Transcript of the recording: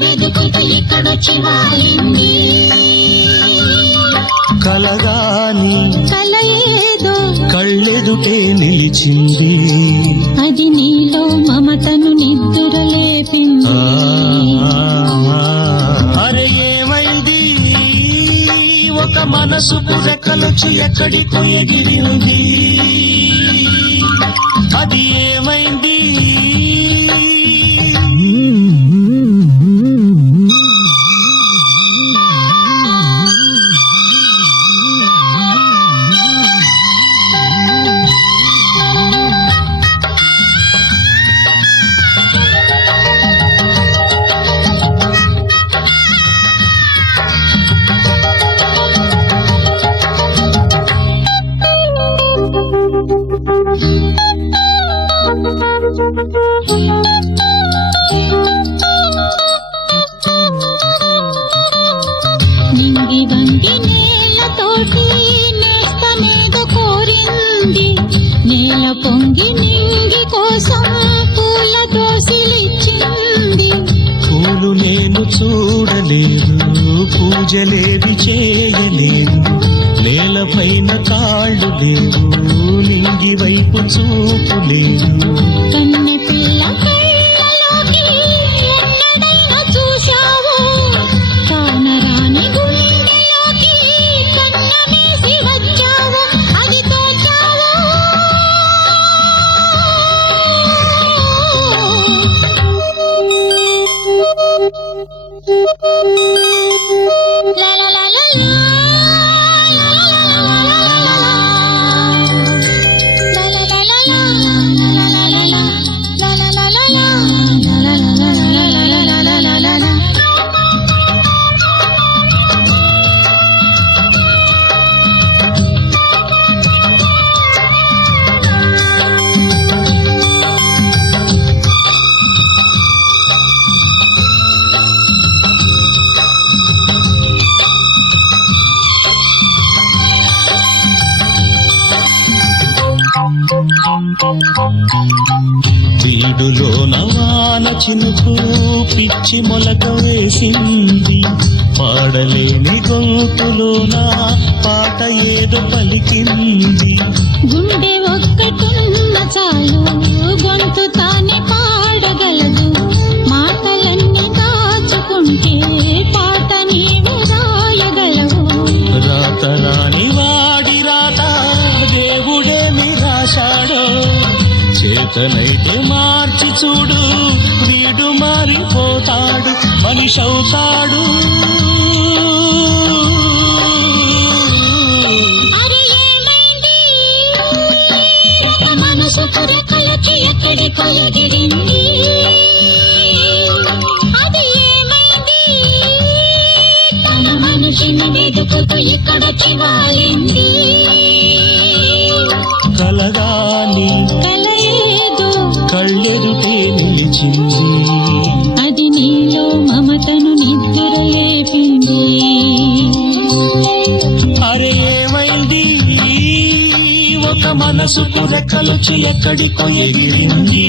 వెతుకుతూ ఇక్కడొచ్చి వాలింది. కలగాని కల ఏదో కళ్ళెదుటే నిలిచింది. అది నీలో మమతను నిద్దురలేపింది. అరే ఏమైంది, ఒక మనసుకు రెక్కలొచ్చి ఎక్కడికో ఎగిరింది. అది ఏమైంది, నింగి వంగి నేలతోటి నేస్తమేదో కోరింది. నేల పొంగి నింగి కోసం పూల దోసిలిచ్చింది. పూలు నేను చూడలేదు, పూజలేవి చేయలేదు. నేలపైన కాళ్ళు లేవు, నింగి వైపు చూపు లేదు. కన్నె పిల్ల కళ్ళలోకి ఎన్నడైనా చూశావు? కానరాని గుండెలోకి కన్నమేసి వచ్చావు. అది తోచావు. లా లా లా లా లా. వీడులో నవాన చినుకు పిచ్చి మొలక వేసింది. పాడలేని గొంతులోన పాట ఏదో పలికింది. గుండె ఒక్కటున్న చాలు గొంతు తానే పాడగలదు. మాటలన్నీ దాచుకుంటే పాట నీవు రాయగలవు. రాత రాని వాడి రాత దేవుడేమి రాశాడో. చేతనైతే మార్చి చూడు, వీడు మారిపోతాడు, మనిషవుతాడు. అరే ఏమైంది, ఒక మనసు రెక్కలొచ్చి ఎక్కడికో ఎగిరింది. అది ఏమైంది, తన మనిషిని వెతుకుతూ ఇక్కడొచ్చి వాలింది. కలగాని కల ఏదో కళ్ళెదుటే నిలిచింది. అది నీలో మమతను నిద్రలేపింది. అరే ఏమైంది, ఒక మనసుకు రెక్కలొచ్చి ఎక్కడికో ఎగిరింది.